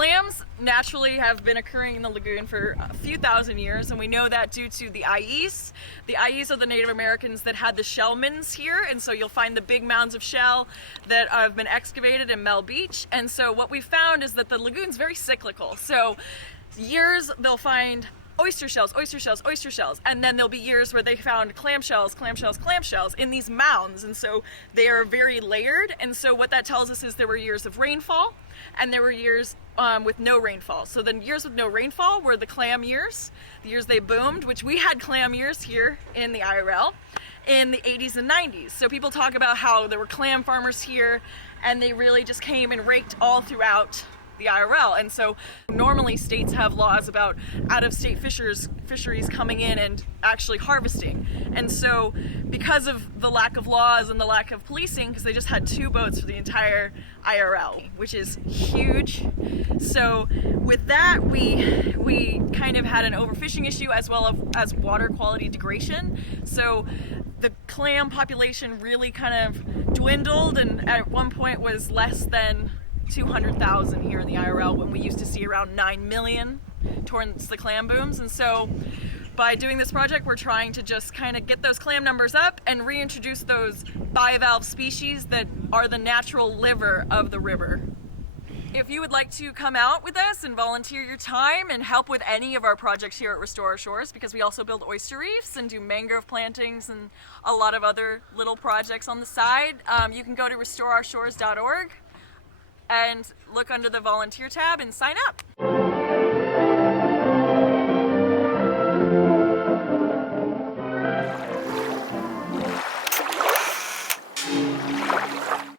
Clams naturally have been occurring in the lagoon for a few thousand years, and we know that due to the Ayis. The Ayis are the Native Americans that had the shell mints here, and so you'll find the big mounds of shell that have been excavated in Mel Beach. And so what we found is that the lagoon's very cyclical. So years they'll find oyster shells, oyster shells, oyster shells, and then there'll be years where they found clam shells, clam shells, clam shells in these mounds, and so they are very layered. And so what that tells us is there were years of rainfall, and there were years with no rainfall. So the years with no rainfall were the clam years, the years they boomed, which we had clam years here in the IRL in the 80s and 90s. So people talk about how there were clam farmers here, and they really just came and raked all throughout the IRL. And so normally states have laws about out-of-state fisheries coming in and actually harvesting. And so because of the lack of laws and the lack of policing, because they just had 2 boats for the entire IRL, which is huge. So with that, we kind of had an overfishing issue as well as water quality degradation. So the clam population really kind of dwindled, and at one point was less than 200,000 here in the IRL when we used to see around 9 million towards the clam booms. And so by doing this project, we're trying to just kind of get those clam numbers up and reintroduce those bivalve species that are the natural liver of the river. If you would like to come out with us and volunteer your time and help with any of our projects here at Restore Our Shores, because we also build oyster reefs and do mangrove plantings and a lot of other little projects on the side, you can go to restoreourshores.org and look under the volunteer tab and sign up.